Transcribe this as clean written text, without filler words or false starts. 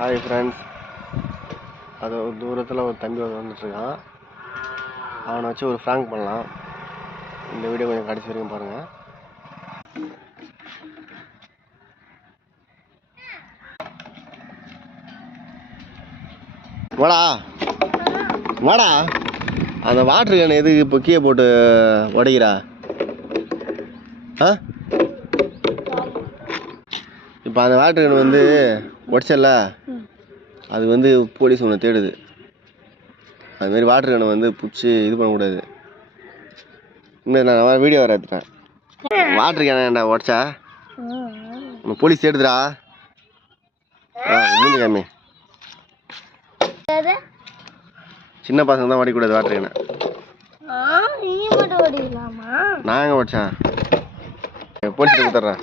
Hi friends, அது ஒரு தூரத்தில் ஒரு தம்பி வந்துட்டுருக்கான். அவனை வச்சு ஒரு ஃப்ராங்க் பண்ணலாம். இந்த வீடியோ கொஞ்சம் கடைசி வரைக்கும் பாருங்கள். வாடா வாடா, அந்த வாட்டர் கேன் எதுக்கு இப்போ கீழே போட்டு உடைக்கிறா? இப்போ அந்த வாட்டர் கேன் வந்து உடச்சல, அது வந்து போலீஸ் ஒன்று தேடுது. அதுமாரி வாட்டர் கேனை வந்து பிடிச்சி இது பண்ணக்கூடாது. இன்னும் நான் வீடியோ வர எடுத்துட்டேன். வாட்டர் கேனை ஏன்டா உடச்சா? நம்ம போலீஸ் தேடுதுடா. மூஞ்சி காமி. சின்ன பசங்க தான் ஓடிக்கூடாது வாட்டர் கேனை. நான் எங்கே உடச்சேன்? போலீஸ் கொடுத்துட்றேன்.